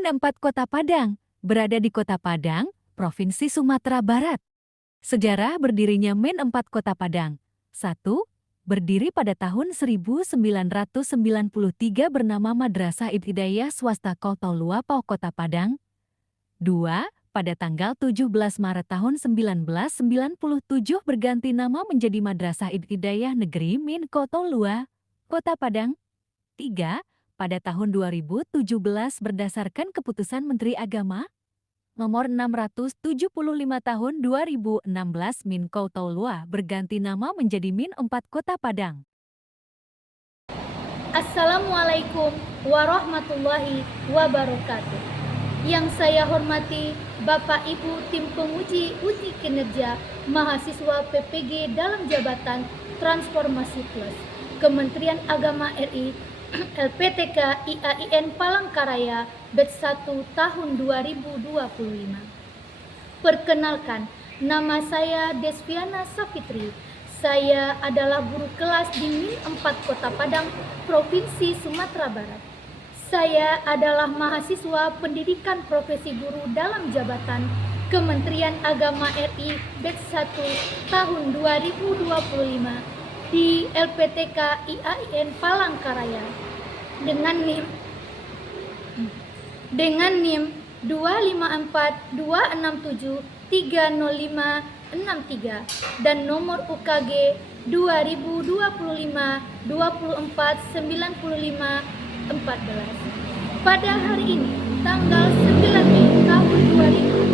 Min 4 Kota Padang, berada di Kota Padang, Provinsi Sumatera Barat. Sejarah berdirinya Min 4 Kota Padang. 1. Berdiri pada tahun 1993 bernama Madrasah Ibtidaiyah Swasta Qaulullah Pau Kota Padang. 2. Pada tanggal 17 Maret tahun 1997 berganti nama menjadi Madrasah Ibtidaiyah Negeri Min Qaulullah Kota Padang. 3. Pada tahun 2017 berdasarkan keputusan Menteri Agama Nomor 675 tahun 2016 Min Qaulullah berganti nama menjadi Min 4 Kota Padang. Assalamualaikum warahmatullahi wabarakatuh. Yang saya hormati Bapak Ibu Tim Penguji Uji Kinerja Mahasiswa PPG dalam Jabatan Transformasi Plus Kementerian Agama RI LPTK IAIN Palangkaraya Batch 1 tahun 2025. Perkenalkan, nama saya Desviana Safitri. Saya adalah guru kelas di Min 4 Kota Padang, Provinsi Sumatera Barat. Saya adalah mahasiswa pendidikan profesi guru dalam jabatan Kementerian Agama RI Batch 1 tahun 2025 di LPTK IAIN Palangkaraya dengan NIM 25426730563 dan nomor UKG 2025-24-95-14. Pada hari ini, tanggal 9 Mei tahun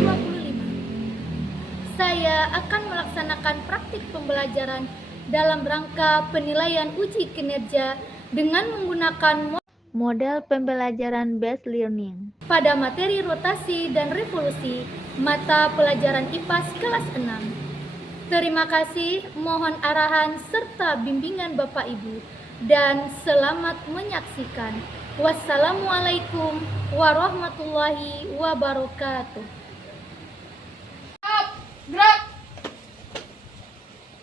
2025, saya akan melaksanakan praktik pembelajaran dalam rangka penilaian uji kinerja dengan menggunakan model pembelajaran based learning pada materi rotasi dan revolusi mata pelajaran IPAS kelas 6. Terima kasih, mohon arahan serta bimbingan Bapak Ibu dan selamat menyaksikan. Wassalamualaikum warahmatullahi wabarakatuh. Gerak.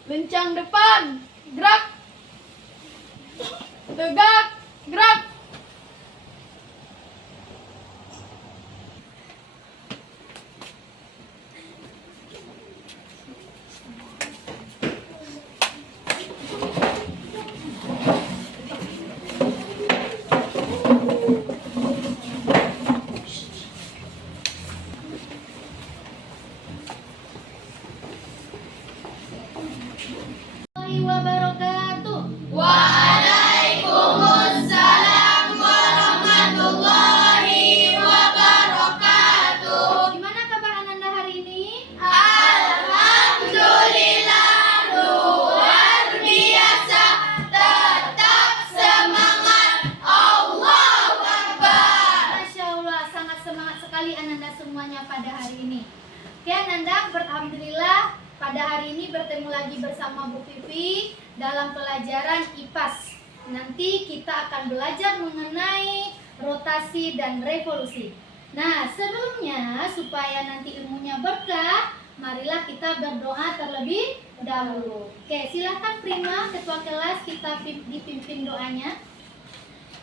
Lencang depan, gerak. Tegak, gerak. Wabarakatuh. Waalaikumsalam warahmatullahi wabarakatuh. Gimana kabar Ananda hari ini? Alhamdulillah luar biasa. Tetap semangat. Allahu Akbar. Masya Allah, sangat semangat sekali Ananda semuanya pada hari ini. Oke Ananda, alhamdulillah pada hari ini bertemu lagi bersama Bu Vivi dalam pelajaran IPAS. Nanti kita akan belajar mengenai rotasi dan revolusi. Nah, sebelumnya supaya nanti ilmunya berkah, marilah kita berdoa terlebih dahulu. Oke, silakan Prima, ketua kelas, kita dipimpin doanya.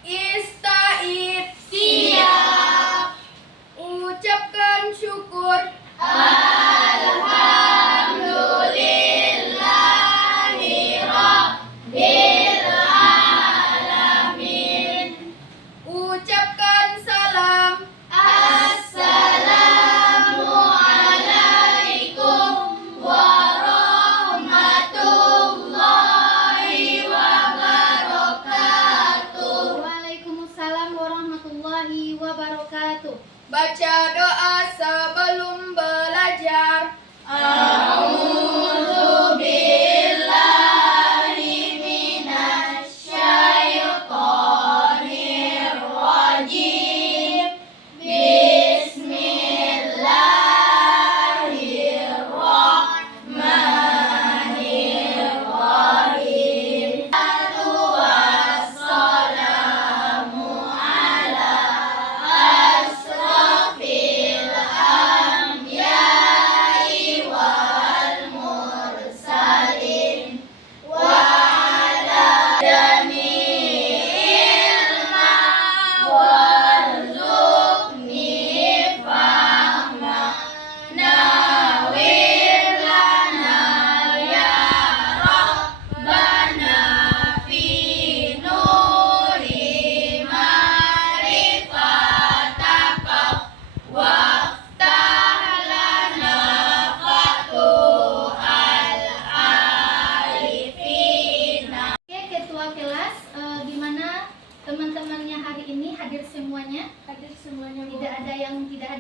Istaid siap. Ucapkan syukur. Alhamdulillahi Rabbil Alamin. Ucapkan salam. Assalamualaikum warahmatullahi wabarakatuh. Waalaikumsalam warahmatullahi wabarakatuh. Baca doa sebelum belajar. A'udzu billahi minasyaitonir rajim. Bismillahirrahmanirrahim. Wassalamu ala asrofil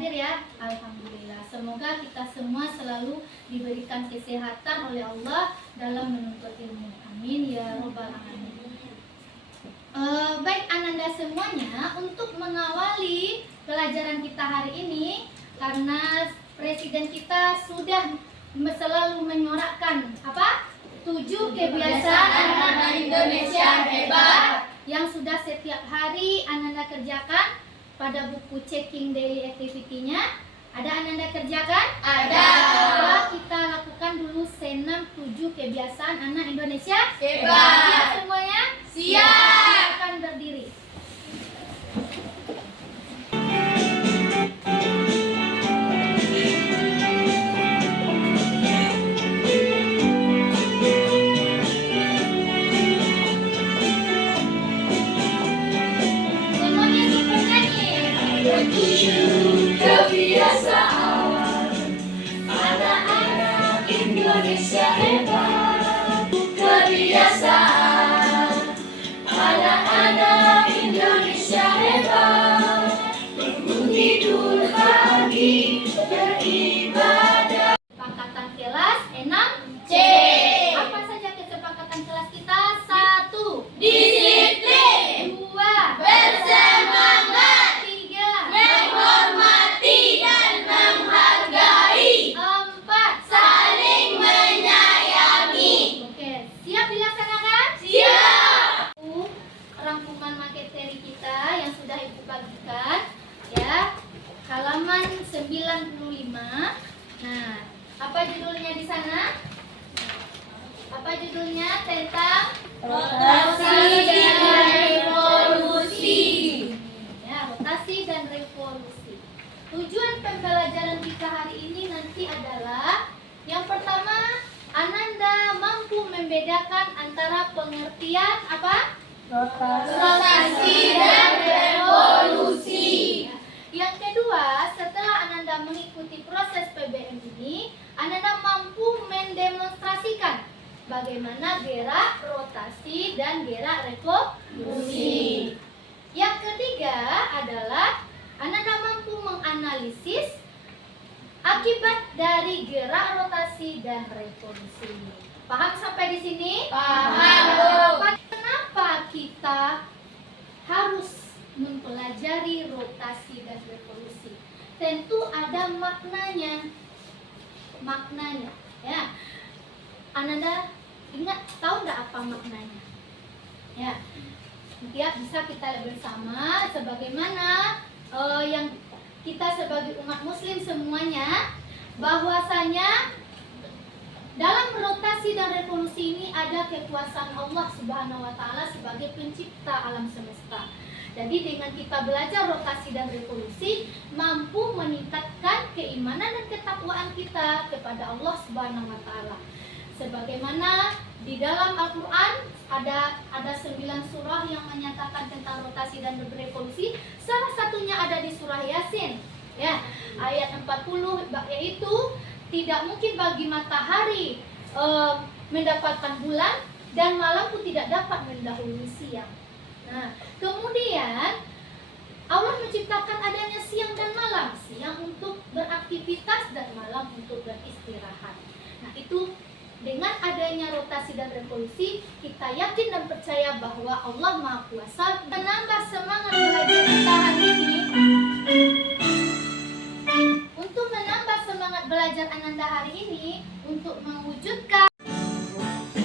hadir ya? Alhamdulillah. Semoga kita semua selalu diberikan kesehatan oleh Allah dalam menuntut ilmu. Amin ya robbal alamin. Baik ananda semuanya, untuk mengawali pelajaran kita hari ini, karena Presiden kita sudah selalu menyorakkan apa? 7 kebiasaan anak Indonesia hebat yang sudah setiap hari Ananda kerjakan pada buku checking daily activity-nya. Ada Ananda kerjakan? Ada. Coba kita lakukan dulu senam 7 kebiasaan anak Indonesia Hebat. Siap semuanya? Siap. Silakan berdiri. Semuanya ikut bernyanyi. 7 kebiasaan anak-anak Indonesia hebat. Kebiasaan anak-anak Indonesia hebat. Bangun tidur pagi, beribadah. Kesepakatan kelas 6 C. Apa saja kesepakatan kelas kita? 1. Disiplin, 2. bersemangat, 3. menghormati dan menghargai, 4. saling menyayangi. Oke, siap dilaksanakan? Siap. Rangkuman materi kita yang sudah Ibu bagikan ya. Halaman 95. Nah, apa judulnya di sana? Apa judulnya? Tentang Rotasi dan revolusi. Ya, rotasi dan revolusi. Tujuan pembelajaran kita hari ini nanti adalah yang pertama, Ananda mampu membedakan antara pengertian apa? Rotasi dan revolusi. Yang kedua, setelah Ananda mengikuti proses PBM ini, Ananda mampu mendemonstrasikan bagaimana gerak rotasi dan gerak revolusi. Yang ketiga adalah Ananda mampu menganalisis akibat dari gerak rotasi dan revolusi. Paham sampai di sini? Paham, Bu. Kenapa kita harus mempelajari rotasi dan revolusi? Tentu ada maknanya. Maknanya, ya. Ananda ingat, tahu nggak apa maknanya? Ya, ya bisa kita lihat bersama sebagaimana yang kita sebagai umat muslim semuanya, bahwasanya dalam rotasi dan revolusi ini ada kekuasaan Allah Subhanahu wa taala sebagai pencipta alam semesta. Jadi dengan kita belajar rotasi dan revolusi mampu meningkatkan keimanan dan ketakwaan kita kepada Allah Subhanahu wa taala. Sebagaimana di dalam Al-Qur'an ada 9 surah yang menyatakan tentang rotasi dan revolusi. Salah satunya ada di surah Yasin. Ya, ayat 40 yaitu tidak mungkin bagi matahari mendapatkan bulan dan malam pun tidak dapat mendahului siang. Nah, kemudian Allah menciptakan adanya siang dan malam, siang untuk beraktivitas dan malam untuk beristirahat. Nah, itu dengan adanya rotasi dan revolusi, kita yakin dan percaya bahwa Allah Maha Kuasa. Menambah semangat belajar kita hari ini. Untuk menambah semangat belajar Ananda hari ini, untuk mewujudkan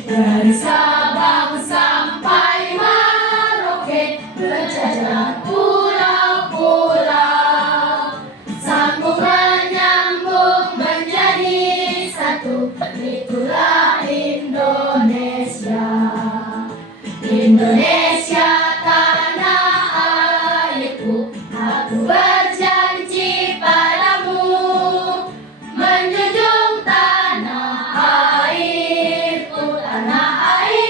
Dari Sabang sampai Merauke, berjajar pulau-pulau, sambung menyambung menjadi satu. Itulah Indonesia, Indonesia tanah airku. Aku berjanji padamu, menjunjung tanah airku, tanah air.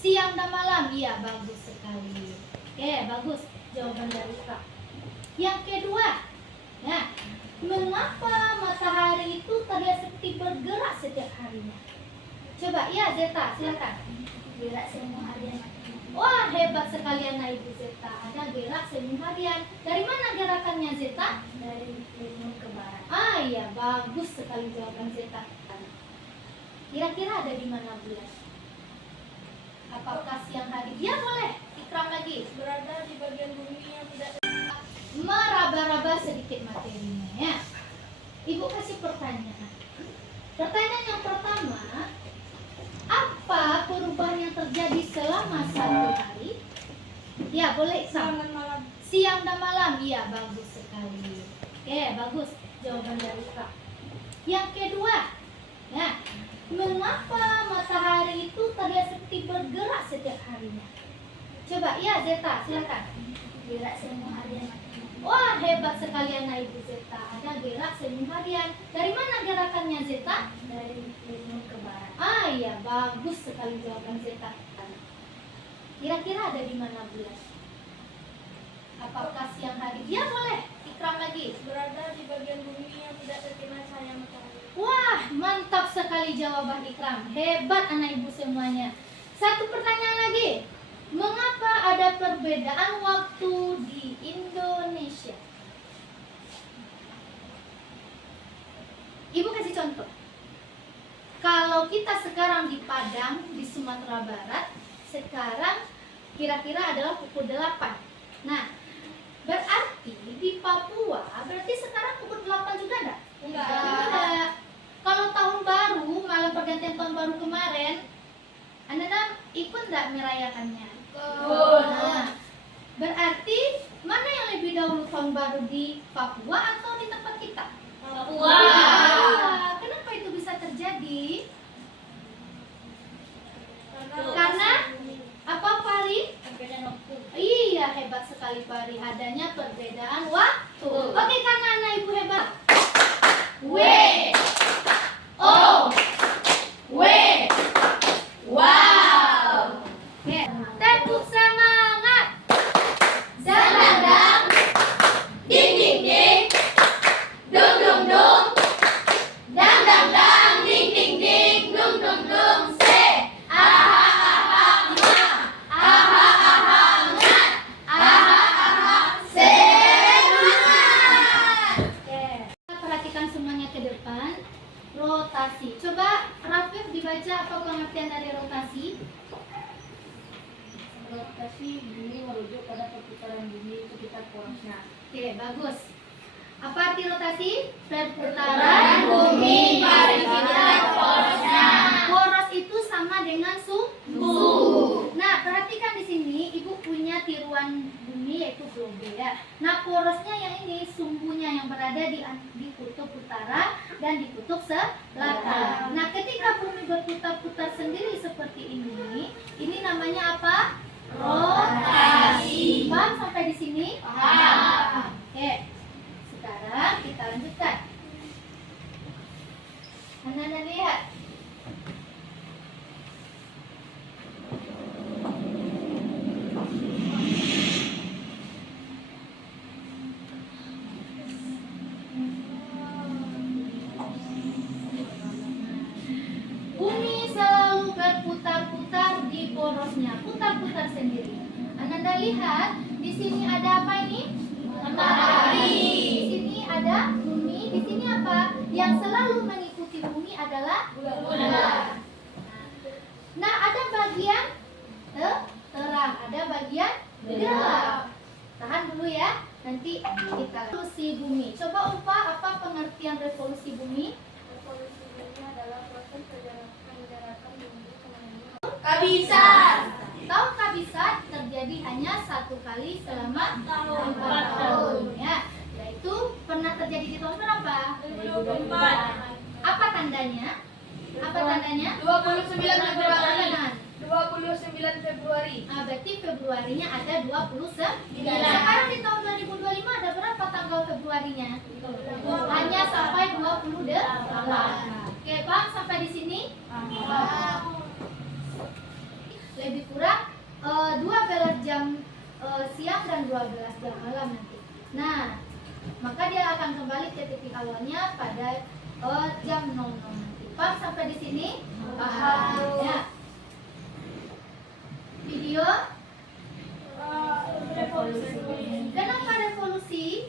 Siang dan malam. Iya, bagus sekali. Oke, bagus jawaban dari Kak. Yang kedua, nah, mengapa matahari itu terlihat seperti bergerak setiap harinya? Coba, ya Zeta, silakan. Gerak semua harian. Wah, hebat sekali anak ibu Zeta. Ada gerak semua harian. Dari mana gerakannya Zeta? Dari timur ke barat. Ah iya, bagus sekali jawaban Zeta. Kira-kira ada di mana bulan? Apakah siang hari? Ya boleh, Ikram lagi. Berada di bagian bumi yang tidak Meraba-raba sedikit materinya ya. Ibu kasih pertanyaan. Pertanyaan yang pertama, apa perubahan yang terjadi selama satu hari? Ya boleh Ikram. dan malam. Siang dan malam. Iya, bagus sekali. Oke, bagus jawaban dari Kak. Yang kedua, nah, mengapa matahari itu terlihat seperti bergerak setiap harinya? Coba, ya Zeta, silakan. Gerak semua harian. Wah, hebat sekali anak ibu Zeta. Ada gerak semua harian. Dari mana gerakannya Zeta? Dari timur ke barat. Ah iya, bagus sekali jawaban Zeta. Kira-kira ada di mana bulan? Apakah siang hari? Ya boleh, Ikram lagi. Berada di bagian bumi yang tidak terkena cahaya matahari. Wah, mantap sekali jawaban Ikram. Hebat anak ibu semuanya. Satu pertanyaan lagi. Mengapa ada perbedaan waktu di Indonesia? Ibu kasih contoh. Kalau kita sekarang di Padang, di Sumatera Barat, sekarang kira-kira adalah pukul 8. Nah, berarti di Papua, berarti sekarang pukul 8 juga enggak? Enggak. Kalau tahun baru, malam pergantian tahun baru kemarin, Anda ikut enggak merayakannya? Nah, berarti mana yang lebih dahulu tahun baru di Papua atau di tempat kita? Papua. Wah, kenapa itu bisa terjadi? Karena apa Fahri? Perbedaan waktu. Iya, hebat sekali Fahri. Adanya perbedaan waktu. Oke, karena anak ibu hebat. W O W. Wow. Oke, tepuk semangat. Zadang. Ding ding ding. Dung dung dung. Dang dang dang. Ding ding ding. Dung dung dung. Se. Aha aha ma. Aha aha ngat. Aha aha semangat. Oke. Perhatikan semuanya ke depan. Rotasi. Coba Rafif dibaca apa pengertian dari rotasi? Rotasi bumi merujuk pada perputaran bumi sekitar porosnya. Oke, bagus. Apa arti rotasi? Perputaran bumi pada sekitar porosnya. Poros itu sama dengan sumbu. Nah, perhatikan di sini, ibu punya tiruan bumi yaitu globe ya. Nah, porosnya yang ini, sumbunya yang berada di kutub utara dan di kutub selatan. Nah, ketika bumi berputar-putar sendiri seperti ini namanya apa? Rotasi. Paham sampai di sini? Paham. Oke. Sekarang kita lanjutkan. Anda lihat. Bumi selalu berputar-putar di porosnya, putar-putar sendiri. Anda lihat, di sini ada apa ini? Matahari. Di sini ada bumi, di sini apa? Yang selalu mengikuti bumi adalah bulan. Nah, ada bagian terang, ada bagian gelap. Tahan dulu ya, nanti kita revolusi bumi. Coba Ulfa, apa pengertian revolusi bumi? Revolusi bumi adalah proses pergerakan bumi kemana-mana. Kabisat. Tahu kabisat terjadi hanya satu kali selama 4 4 tahun ya. Yaitu pernah terjadi di tahun berapa? 2024. Apa tandanya? Apa tandanya? 29 Februari. Kanan. 29 Februari. Ah, berarti Februarinya ada 29. Sekarang di tahun 2025 ada berapa tanggal Februarinya? Hanya sampai 28. Oke, paham sampai di sini? Lebih kurang jam siang dan 12 jam malam nanti. Nah, maka dia akan kembali ke titik awalnya pada jam 00 nanti. Paham sampai di sini? Paham. Ya. Video revolusi. Kenapa revolusi?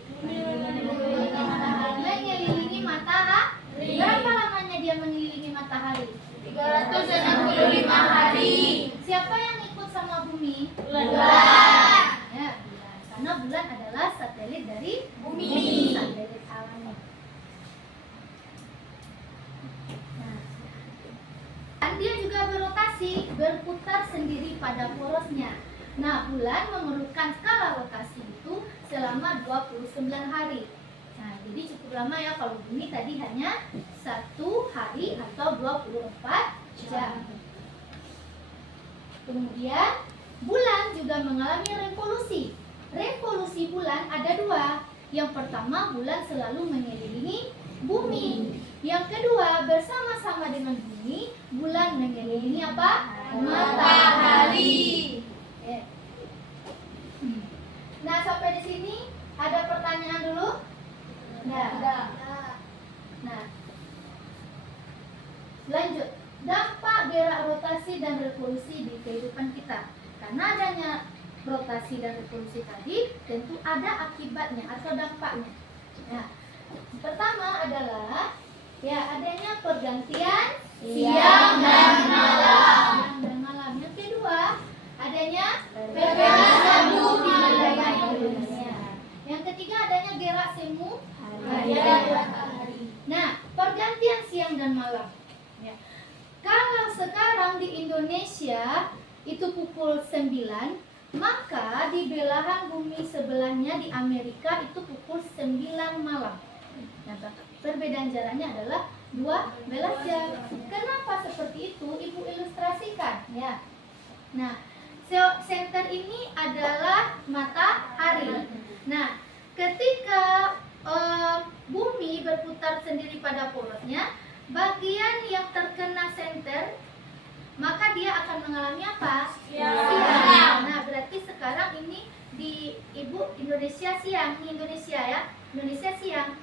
Mengelilingi matahari. Berapa lamanya dia mengelilingi matahari? 365 hari. Siapa yang ikut sama bumi? Bulan. Ya, karena bulan adalah satelit dari Bumi. Satelit alami. Nah, dan dia juga berotasi, berputar sendiri pada porosnya. Nah, bulan memerlukan skala rotasi itu selama 29 hari. Nah, jadi cukup lama ya kalau bumi tadi hanya 1 hari atau 24 jam. Kemudian bulan juga mengalami revolusi. Revolusi bulan ada 2. Yang pertama, bulan selalu mengelilingi bumi. Yang kedua, bersama-sama dengan bumi, bulan mengelilingi apa? Matahari. Oke. Nah, sampai di sini ada pertanyaan dulu? Nah, lanjut. Dampak gerak rotasi dan revolusi di kehidupan kita. Karena adanya rotasi dan revolusi tadi, tentu ada akibatnya atau dampaknya. Nah, pertama adalah ya adanya pergantian Siang dan malam. Siang dan malam. Yang kedua, adanya pergerakan bumi di di wilayah wilayah Indonesia. Yang ketiga, adanya gerak semu hari. Nah, pergantian siang dan malam. Ya. Kalau sekarang di Indonesia itu pukul 9, maka di belahan bumi sebelahnya di Amerika itu pukul 9 malam. Nah, perbedaan jaraknya adalah 12 jam. Kenapa seperti itu? Ibu ilustrasikan ya. Nah, center ini adalah matahari. Nah, ketika bumi berputar sendiri pada porosnya, bagian yang terkena senter, maka dia akan mengalami apa? Siang. Nah, berarti sekarang ini di Ibu Indonesia siang, ini Indonesia ya, Indonesia siang.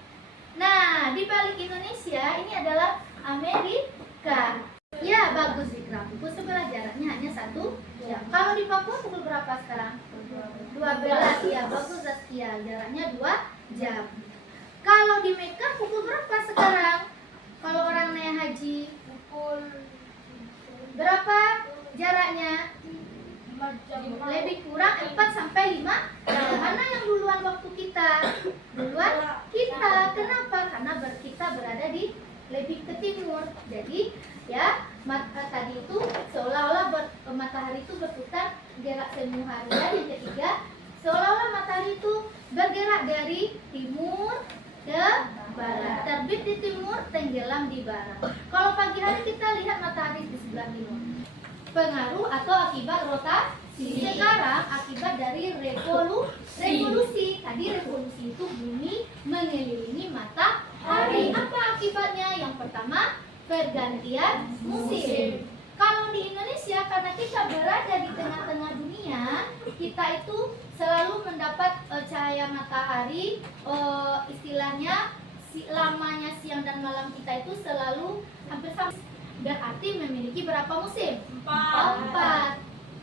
Nah, di balik Indonesia ini adalah Amerika. Ya, bagus Zikra. Pukul sebelah jaraknya hanya 1 jam. Kalau di Papua pukul berapa sekarang? 12. Ya, bagus Zaskia. Jaraknya 2 jam. Kalau di Mekah pukul berapa sekarang? Kalau orang naik haji Pukul berapa jaraknya? 4 jam. Lebih kurang 4 sampai 5 jam. Karena yang duluan waktu kita. Duluan kita. Kenapa? Karena kita berada di lebih ke timur. Jadi ya tadi itu seolah-olah matahari itu berputar gerak semu harian. Yang ketiga, seolah-olah matahari itu bergerak dari timur ke barat, terbit di timur, tenggelam di barat. Kalau pagi hari kita lihat matahari di sebelah timur. Pengaruh atau akibat rotasi. Sekarang akibat dari revolusi. Tadi revolusi itu bumi mengelilingi matahari. Apa akibatnya? Yang pertama, pergantian musim. Kalau di Indonesia, karena kita berada di tengah-tengah dunia, kita itu selalu mendapat cahaya matahari, istilahnya lamanya siang dan malam kita itu selalu hampir sama. Berarti memiliki berapa musim? 4.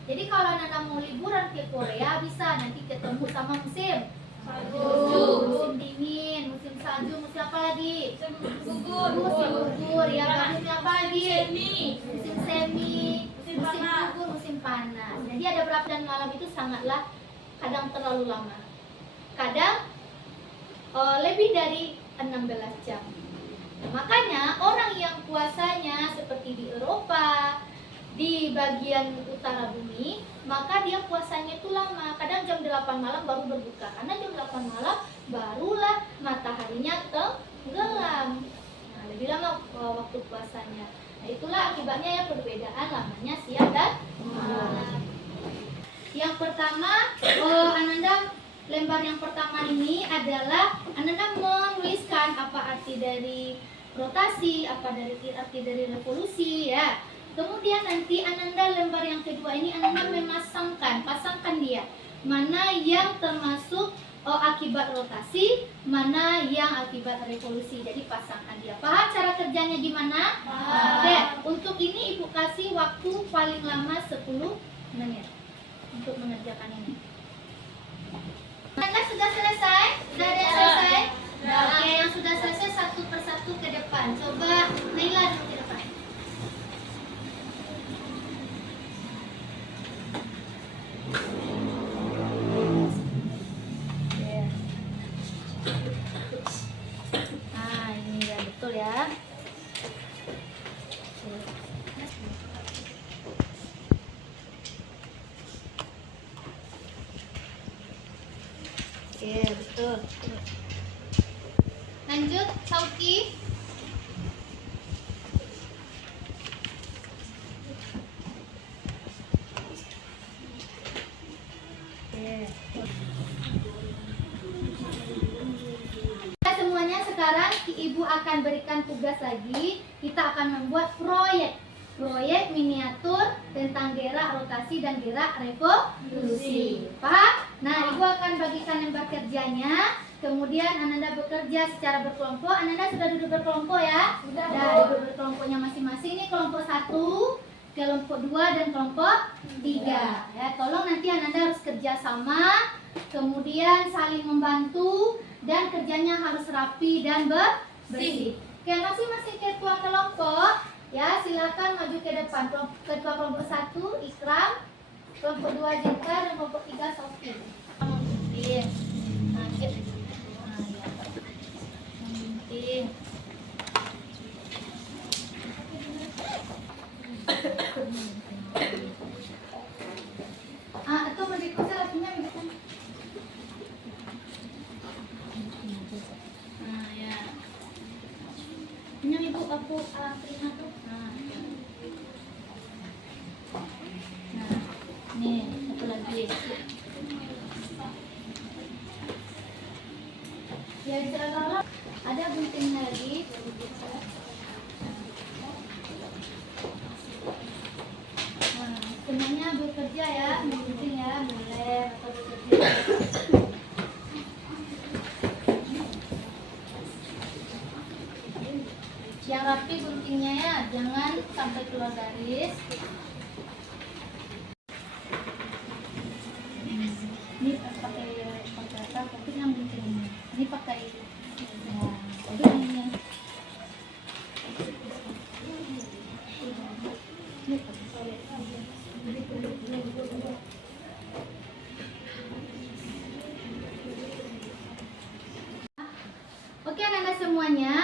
Jadi kalau Anda mau liburan ke Korea, bisa nanti ketemu sama musim musim dingin, musim salju, musim apa lagi? Musim gugur, ya musim apa lagi? Musim semi, musim gugur, musim panas. Jadi ada berapa dan malam itu sangatlah kadang terlalu lama. Kadang lebih dari 16 jam. Makanya orang yang puasanya seperti di Eropa, di bagian utara bumi, maka dia puasanya itu lama. Kadang jam 8 malam baru berbuka. Karena jam 8 malam barulah mataharinya tenggelam. Nah, lebih lama waktu puasanya. Nah, itulah akibatnya ya perbedaan lamanya siang dan malam. Yang pertama, Ananda lembar yang pertama ini adalah Ananda menuliskan apa arti dari rotasi, apa dari arti dari revolusi ya. Kemudian nanti Ananda lembar yang kedua ini Ananda pasangkan dia rangkaian. Mana yang termasuk akibat rotasi, mana yang akibat revolusi. Jadi pasangkan dia. Paham cara kerjanya gimana? Oke, untuk ini Ibu kasih waktu paling lama 10 menit untuk mengerjakan ini. Anda sudah selesai? Sudah ada yang selesai? Oke, yang sudah selesai satu persatu ke depan. Coba Naila dulu ke depan. Nah, ini ya betul ya. Oke, betul. Lanjut, Sauki. Oke. Semuanya sekarang Ibu akan berikan tugas lagi. Kita akan membuat proyek miniatur tentang gerak rotasi dan gerak revolusi. Paham? Nah, Ibu akan bagikan lembar kerjanya. Kemudian Ananda bekerja secara berkelompok. Ananda sudah duduk berkelompok ya? Sudah duduk berkelompoknya masing-masing. Ini kelompok 1, kelompok 2, dan kelompok 3. Ya, tolong nanti Ananda harus kerja sama, kemudian saling membantu, dan kerjanya harus rapi dan bersih. Oke, masing-masing ketua kelompok ya silakan maju ke depan. Ketua kelompok 1 Ikram, kelompok 2 Jengkar, dan kelompok 3 Sofi. Memimpin. Nah, ya. Memimpin. Itu mendikut lagunya mendikut. Nah, ya. Ini Ibu aku terima tuh. Nah, nih satu lagi. Ya, kalau ada guntingnya lagi. Nah, semuanya bekerja ya, gunting ya, boleh atau bekerja. Yang rapi guntingnya ya, jangan sampai keluar garis. Ini pakai apa? Tapi yang gunting ini. Ini pakai ya, udah ini. Oke, anak-anak semuanya,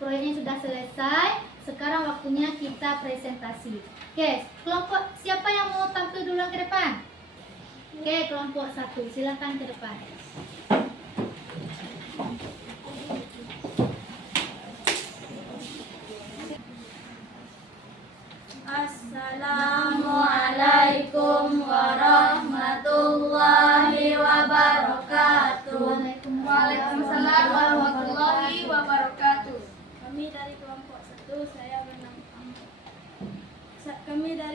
proyeknya sudah selesai. Sekarang waktunya kita presentasi. Oke, kelompok siapa yang mau tampil duluan ke depan? Oke, kelompok 1, silakan ke depan. Assalamualaikum warahmatullahi wabarakatuh. Waalaikumsalam warahmatullahi wabarakatuh. Kami dari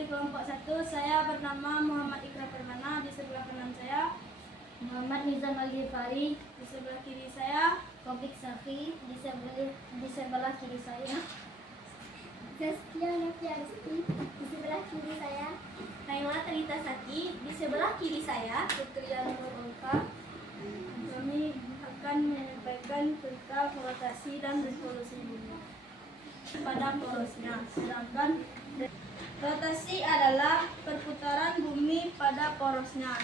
kelompok 1, saya bernama Muhammad Ikra Permana. Di sebelah kanan saya Muhammad Nizam Al-Ghifari. di sebelah kiri saya Kobik Safi. Di sebelah kiri saya Zaskia Noviarsti, di sebelah kiri saya. Naila Tarita Saki. Di sebelah kiri saya Putri Nurul Ulfa. kami akan menyampaikan tentang rotasi dan revolusi bumi pada porosnya. Sedangkan rotasi adalah perputaran bumi pada porosnya.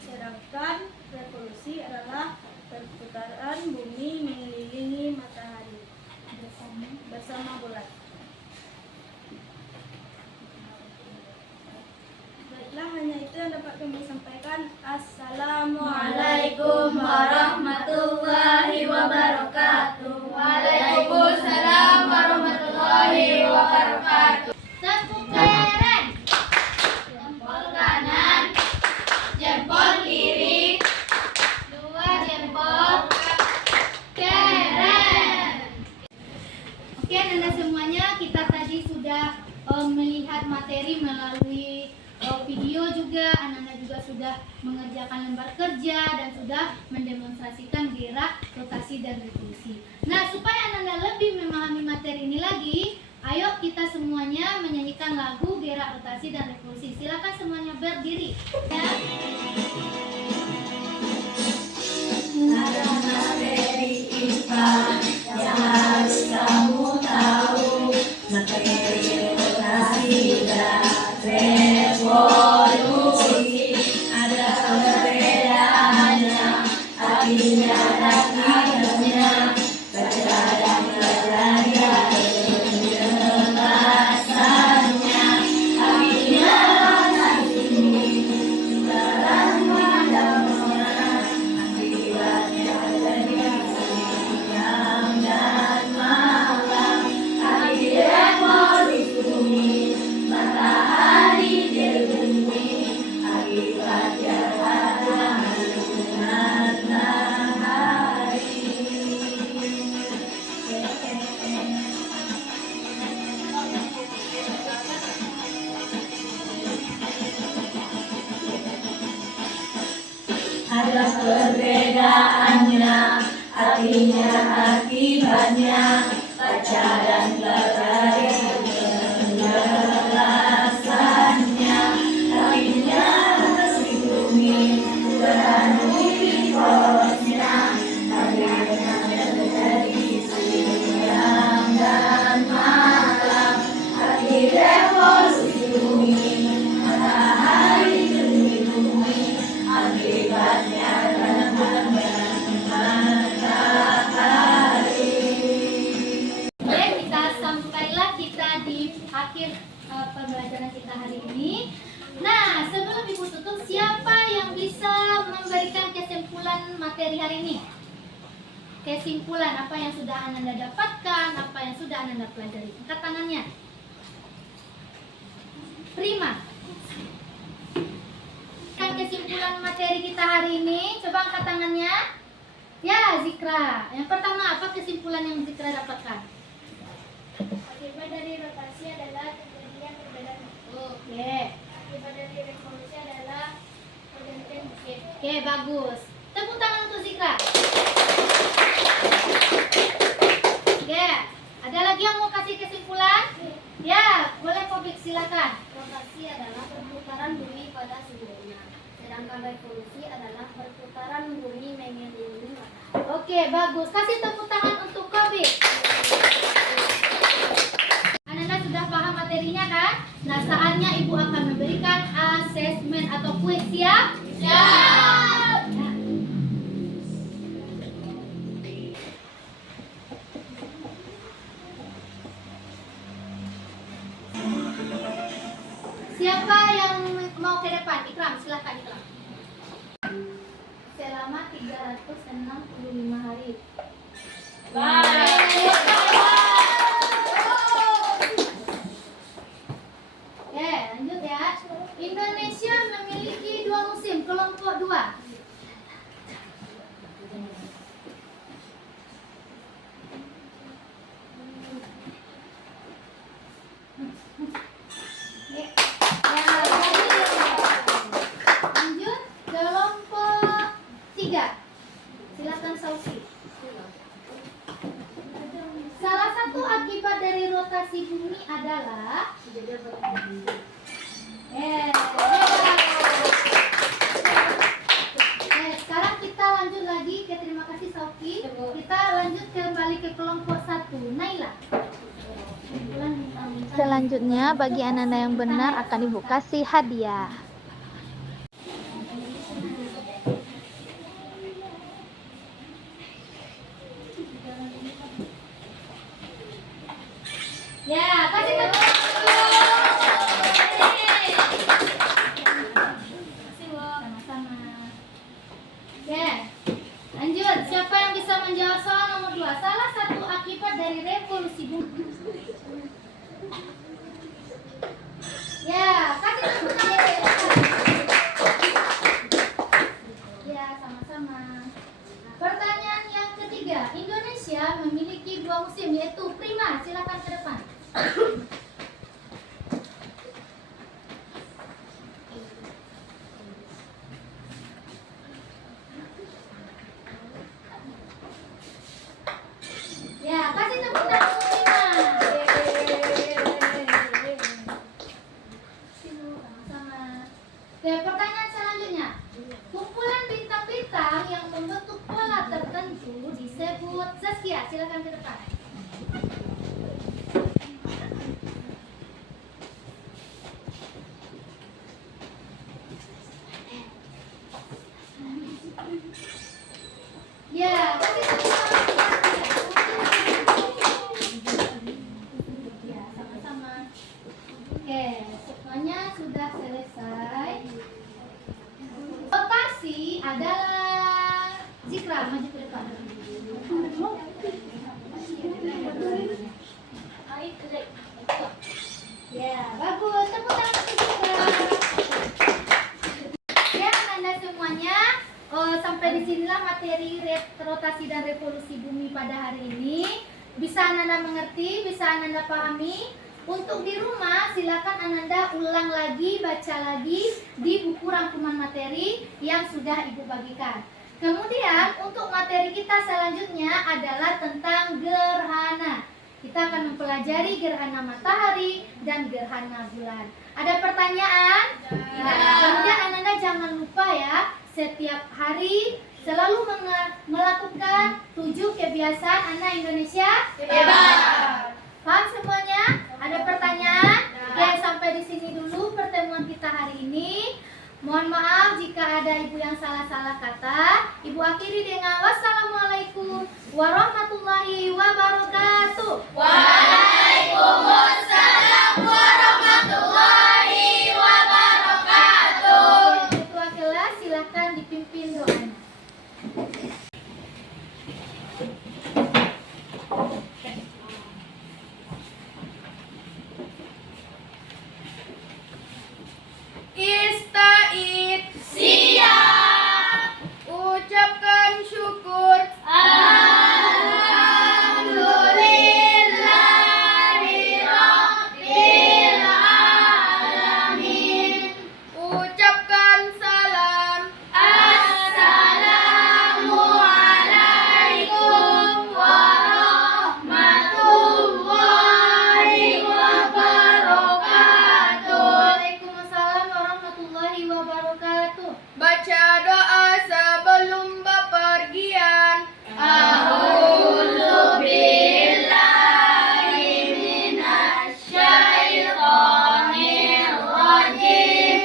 Sedangkan revolusi adalah perputaran bumi mengelilingi matahari bersama bulan. Baiklah, hanya itu yang dapat kami sampaikan. Assalamualaikum warahmatullahi wabarakatuh. Waalaikumsalam warahmatullahi wabarakatuh. Tepuk keren. Jempol kanan, jempol kiri, 2 jempol keren. Oke, anak-anak semuanya, kita tadi sudah melihat melihat materi melalui video juga. Ananda juga sudah mengerjakan lembar kerja dan sudah mendemonstrasikan gerak, rotasi, dan revolusi. Nah, supaya Ananda lebih memahami materi ini lagi, ayo kita semuanya menyanyikan lagu gerak, rotasi, dan revolusi. Silakan semuanya berdiri. Ya. Ada materi IPA yang harus kamu tahu, materi rotasi dan revolusi. Ada perbedaannya, artinya dan artinya, baca dan belajar penjelasannya, artinya dan ini dalam padamnya, akibatnya dari siang dan malam, hari revolusi bumi, matahari di bumi, akibatnya ada hubungan matahari. Ada perbedaannya, artinya akibatnya, baca dan pelajari penjelasannya, artinya si bumi berani porosnya, artinya dari siang dan malam, arti revolusi bumi, matahari di bumi, akibatnya dan matahari. Oke, kita sampailah kita di akhir pembelajaran kita hari ini. Nah, sebelum Ibu tutup, siapa yang bisa memberikan kesimpulan materi hari ini? Kesimpulan apa yang sudah Ananda dapatkan, apa yang sudah Ananda pelajari. Angkat tangannya. Prima. Kan kesimpulan materi kita hari ini, coba angkat tangannya. Ya, Zikra. Yang pertama, apa kesimpulan yang Zikra dapatkan? Akibat dari rotasi adalah terjadinya perbedaan waktu. Oke. Akibat dari revolusi adalah pergantian musim. Oke, bagus. Tepuk tangan untuk Zikra. Oke, ada lagi yang mau kasih kesimpulan? Ya, boleh Kobik, silakan. Rotasi adalah perputaran bumi pada sumbernya, sedangkan revolusi adalah perputaran bumi mengelilingi matahari. Oke, bagus. Kasih tepuk tangan untuk Kobik. Ananda sudah paham materinya kan? Nah, saatnya Ibu akan memberikan asesmen atau kuis. Siap? Siap. Nah. Siapa yang mau ke depan? Ikram, silakan Ikram. Selama 365 hari. Oke, lanjut ya. Indonesia memiliki 2 musim, kelompok 2. Lanjut, kelompok 3. Silakan Sausi. Salah satu akibat dari rotasi bumi adalah sekarang kita lanjut lagi ke terima kasih Sauki. Kita lanjut kembali ke kelompok 1. Naila. Selanjutnya, bagi anak-anak yang benar akan Ibu kasih hadiah. Ya, kasih tepuk. Sama-sama. Oke, lanjut. Siapa yang bisa menjawab soal nomor 2? Salah satu akibat dari revolusi bumi. Ya, kasih tepuk tangan. Tasya, silakan ke depan. Ya, kasih tepuk tangan. Ya, sama-sama. Oke, semuanya sudah selesai. Rotasi adalah Zikra, maju ke depan. Ya, bagus. Tepuk tangan untuk Zikra. Ya, Anda semuanya, sampai di sinilah materi rotasi dan revolusi bumi pada hari ini. Bisa Anda mengerti, bisa Anda pahami. Untuk di rumah, silakan Ananda ulang lagi, baca lagi di buku rangkuman materi yang sudah Ibu bagikan. Kemudian untuk materi kita selanjutnya adalah tentang gerhana. Kita akan mempelajari gerhana matahari dan gerhana bulan. Ada pertanyaan? Tidak. Kemudian Ananda jangan lupa ya, setiap hari selalu melakukan 7 kebiasaan anak Indonesia hebat. Paham semuanya? Ada pertanyaan? Oke, sampai di sini dulu pertemuan kita hari ini. Mohon maaf jika ada ibu yang salah-salah kata. Ibu akhiri dengan wassalamualaikum warahmatullahi wabarakatuh. Waalaikumsalam warahmatullahi wabarakatuh. Ketua kelas silakan dipimpin doanya. Ista'id siap. Ucapkan syukur. Alhamdulillahi rabbil alamin. Ucapkan salam. Assalamualaikum warahmatullahi wabarakatuh. Waalaikumsalam warahmatullahi wabarakatuh. Baca doa sebelum bepergian. A'udzu billahi minasyaitonir rajim.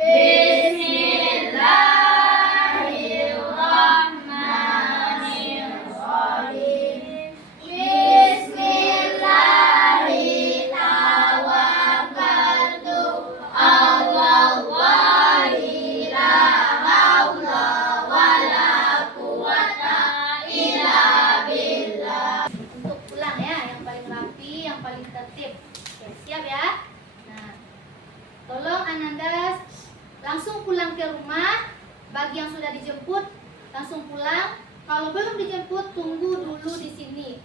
Bismillahirrahmanirrahim. Bismillahi tawakkaltu 'alallahi la haula wala quwata illa billah. Untuk pulang ya, yang paling rapi, yang paling tertib. Oke, siap ya? Nah, tolong Ananda langsung pulang ke rumah. Bagi yang sudah dijemput, langsung pulang. Kalau belum dijemput, tunggu dulu di sini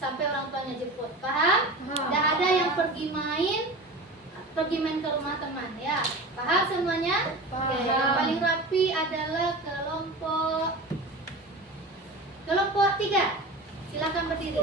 sampai orang tuanya jemput. Paham? Tidak ada yang pergi main ke rumah teman ya. Paham semuanya? Oke, yang paling rapi adalah kelompok 3. Silakan berdiri.